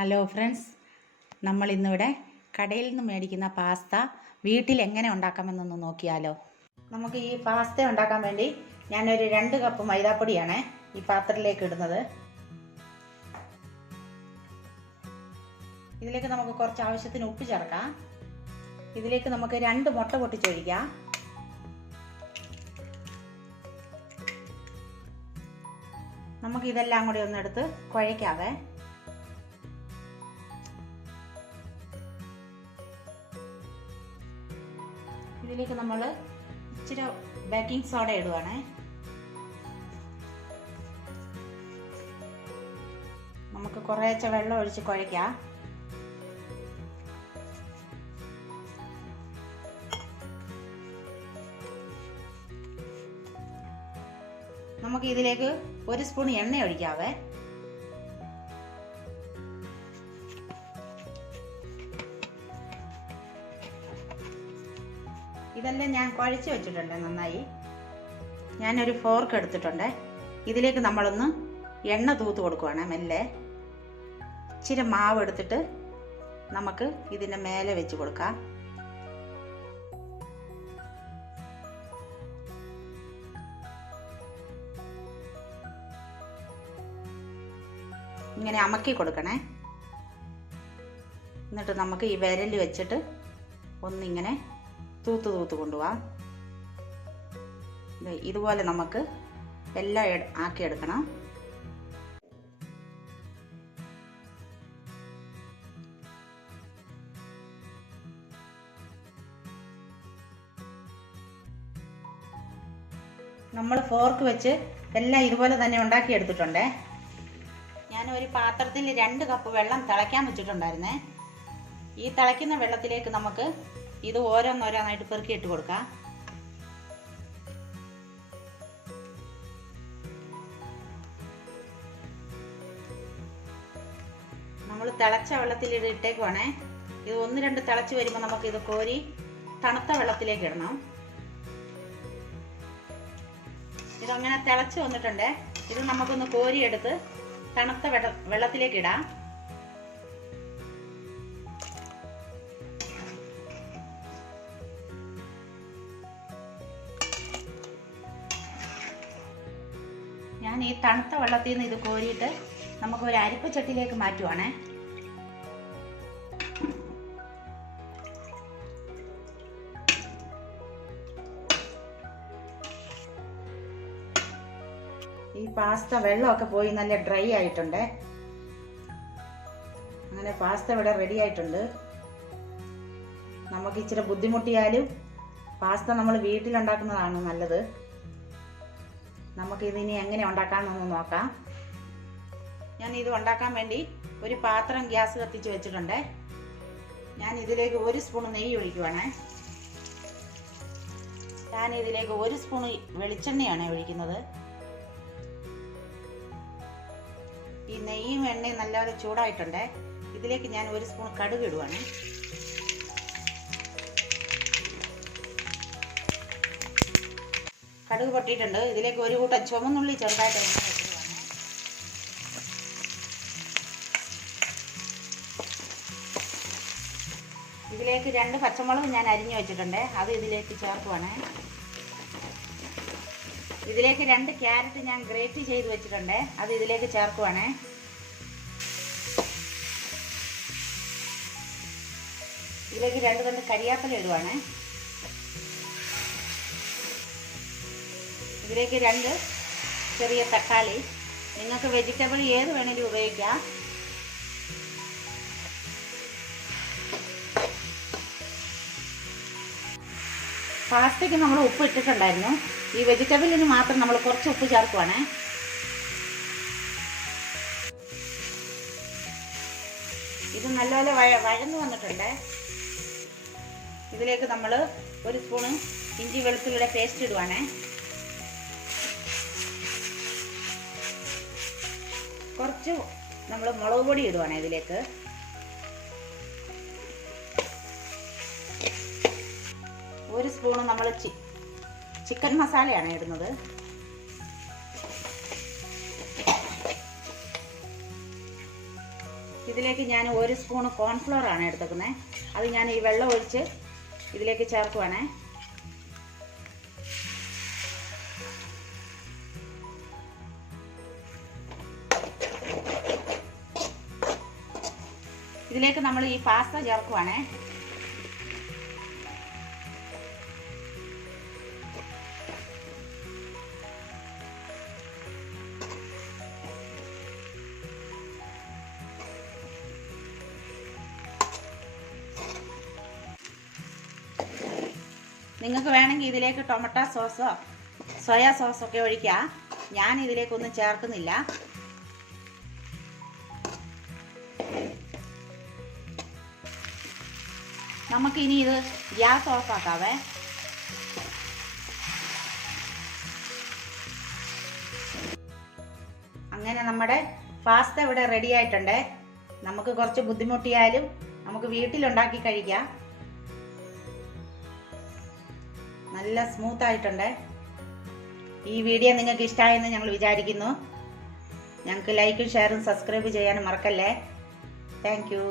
Hello friends, നമ്മൾ ഇന്നിവിടെ കടയിൽ നിന്ന് മേടിക്കുന്ന പാസ്ത വീട്ടിൽ എങ്ങനെ ഉണ്ടാക്കാമെന്നൊന്ന് നോക്കിയാലോ. നമുക്ക് ഈ പാസ്ത ഉണ്ടാക്കാൻ വേണ്ടി ഞാനൊരു 2 കപ്പ് മൈദാപ്പൊടിയാണ് ഈ പാത്രത്തിലേക്ക് ഇടുന്നത്. ഇതിലേക്ക് നമുക്ക് കുറച്ച് ആവശ്യത്തിന് ഉപ്പ് ചേർക്കാം. ഇതിലേക്ക് നമുക്ക് 2 മുട്ട പൊട്ടിച്ചൊഴിക്കാം. നമുക്ക് ഇതെല്ലാം കൂടി ഒന്നെടുത്ത് കുഴയ്ക്കാവേ. ഇതിലേക്ക് നമ്മൾ ഇച്ചിരി ബേക്കിംഗ് സോഡ ഇടുവാണ്. നമുക്ക് കുറേശ്ശെ വെള്ളം ഒഴിച്ച് കുഴയ്ക്കാം. നമുക്ക് ഇതിലേക്ക് 1 സ്പൂൺ എണ്ണ ഒഴിക്കാവേ. ഇതെല്ലാം ഞാൻ കുഴച്ച് വെച്ചിട്ടുണ്ട് നന്നായി. ഞാനൊരു ഫോർക്ക് എടുത്തിട്ടുണ്ട്. ഇതിലേക്ക് നമ്മളൊന്ന് എണ്ണ തൂത്ത് കൊടുക്കുവാണ് മെല്ലെ. ഇച്ചിരി മാവ് എടുത്തിട്ട് നമുക്ക് ഇതിൻ്റെ മേലെ വെച്ച് കൊടുക്കാം. ഇങ്ങനെ അമക്കി കൊടുക്കണേ. എന്നിട്ട് നമുക്ക് ഈ വിരൽ വെച്ചിട്ട് ഒന്നിങ്ങനെ തൂത്ത് കൊണ്ടുപോവാം. ഇതുപോലെ നമുക്ക് എല്ലാം ആക്കിയെടുക്കണം. നമ്മൾ ഫോർക്ക് വെച്ച് എല്ലാം ഇതുപോലെ തന്നെ ഉണ്ടാക്കിയെടുത്തിട്ടുണ്ട്. ഞാൻ ഒരു പാത്രത്തിൽ 2 കപ്പ് വെള്ളം തിളയ്ക്കാൻ വെച്ചിട്ടുണ്ടായിരുന്നേ. ഈ തിളയ്ക്കുന്ന വെള്ളത്തിലേക്ക് നമുക്ക് ഇത് ഓരോന്നോരോന്നായിട്ട് പെറുക്കിയിട്ട് കൊടുക്കാം. നമ്മൾ തിളച്ച വെള്ളത്തിൽ ഇത് ഇട്ടേക്കുവാണേ. ഇത് 1-2 തിളച്ച് വരുമ്പോൾ നമുക്ക് ഇത് കോരി തണുത്ത വെള്ളത്തിലേക്ക് ഇടണം. ഇതങ്ങനെ തിളച്ച് വന്നിട്ടുണ്ട്. ഇത് നമുക്കൊന്ന് കോരിയെടുത്ത് തണുത്ത വെള്ളത്തിലേക്ക് ഇടാം. ഞാൻ ഈ തണുത്ത വെള്ളത്തിൽ നിന്ന് ഇത് കോരിയിട്ട് നമുക്ക് ഒരു അരിപ്പ ചട്ടിയിലേക്ക് മാറ്റുവാണേ. ഈ പാസ്ത വെള്ളമൊക്കെ പോയി നല്ല ഡ്രൈ ആയിട്ടുണ്ട്. അങ്ങനെ പാസ്ത ഇവിടെ റെഡി ആയിട്ടുണ്ട്. നമുക്ക് ഇച്ചിരി ബുദ്ധിമുട്ടിയാലും പാസ്ത നമ്മൾ വീട്ടിലുണ്ടാക്കുന്നതാണ് നല്ലത്. നമുക്കിതിനി എങ്ങനെ ഉണ്ടാക്കാമെന്നൊന്ന് നോക്കാം. ഞാൻ ഇത് ഉണ്ടാക്കാൻ വേണ്ടി ഒരു പാത്രം ഗ്യാസ് കത്തിച്ച് വെച്ചിട്ടുണ്ട്. ഞാൻ ഇതിലേക്ക് 1 സ്പൂൺ നെയ്യ് ഒഴിക്കുവാണ്. ഞാൻ ഇതിലേക്ക് 1 സ്പൂൺ വെളിച്ചെണ്ണയാണ് ഒഴിക്കുന്നത്. ഈ നെയ്യും എണ്ണയും നല്ലപോലെ ചൂടായിട്ടുണ്ട്. ഇതിലേക്ക് ഞാൻ 1 സ്പൂൺ കടുക് ഇടുവാണ്. കടുക് പൊട്ടിയിട്ടുണ്ട്. ഇതിലേക്ക് 1 കൂട്ടം ചുവന്നുള്ളി ചെറുതായിട്ട് വെച്ചിട്ടുവാണ്. ഇതിലേക്ക് 2 പച്ചമുളക് ഞാൻ അരിഞ്ഞു വെച്ചിട്ടുണ്ട്. അത് ഇതിലേക്ക് ചേർക്കുവാണ്. ഇതിലേക്ക് 2 ക്യാരറ്റ് ഞാൻ ഗ്രേറ്റ് ചെയ്ത് വെച്ചിട്ടുണ്ട്. അത് ഇതിലേക്ക് ചേർക്കുവാണ്. ഇതിലേക്ക് 2 തണ്ട് കരിയാപ്പില ഇടുവാണ്. ഇതിലേക്ക് 2 ചെറിയ തക്കാളി. നിങ്ങൾക്ക് വെജിറ്റബിൾ ഏത് വേണമെങ്കിലും ഉപയോഗിക്കാം. പാസ്തയ്ക്ക് നമ്മൾ ഉപ്പ് ഇട്ടിട്ടുണ്ടായിരുന്നു. ഈ വെജിറ്റബിളിന് മാത്രം നമ്മൾ കുറച്ച് ഉപ്പ് ചേർക്കുവാണ്. ഇത് നല്ലപോലെ വഴന്നു വന്നിട്ടുണ്ട്. ഇതിലേക്ക് നമ്മൾ 1 സ്പൂണ് ഇഞ്ചി വെളുത്തുള്ളിയുടെ പേസ്റ്റ് ഇടുവാണ്. കുറച്ച് നമ്മൾ മുളക് പൊടി ഇടുവാണ് ഇതിലേക്ക്. ഒരു സ്പൂണ് നമ്മൾ ചിക്കൻ മസാലയാണ് ഇടുന്നത്. ഇതിലേക്ക് ഞാൻ 1 സ്പൂൺ കോൺഫ്ലോർ ആണ് എടുത്തേക്കുന്നത്. അത് ഞാൻ ഈ വെള്ളം ഒഴിച്ച് ഇതിലേക്ക് ചേർക്കുവാണേ. ഇതിലേക്ക് നമ്മൾ ഈ പാസ്ത ചേർക്കുവാണേ. നിങ്ങൾക്ക് വേണമെങ്കിൽ ഇതിലേക്ക് ടൊമാറ്റോ സോസോ സോയാ സോസൊക്കെ ഒഴിക്കാം. ഞാൻ ഇതിലേക്കൊന്നും ചേർക്കുന്നില്ല. നമുക്കിനി ഇത് ഗ്യാസ് ഓഫാക്കാവേ. അങ്ങനെ നമ്മുടെ പാസ്ത ഇവിടെ റെഡി ആയിട്ടുണ്ട്. നമുക്ക് കുറച്ച് ബുദ്ധിമുട്ടിയാലും നമുക്ക് വീട്ടിലുണ്ടാക്കി കഴിക്കാം. നല്ല സ്മൂത്ത് ആയിട്ടുണ്ട്. ഈ വീഡിയോ നിങ്ങൾക്ക് ഇഷ്ടമായെന്ന് ഞങ്ങൾ വിചാരിക്കുന്നു. ഞങ്ങൾക്ക് ലൈക്കും ഷെയറും സബ്സ്ക്രൈബ് ചെയ്യാനും മറക്കല്ലേ. Thank you.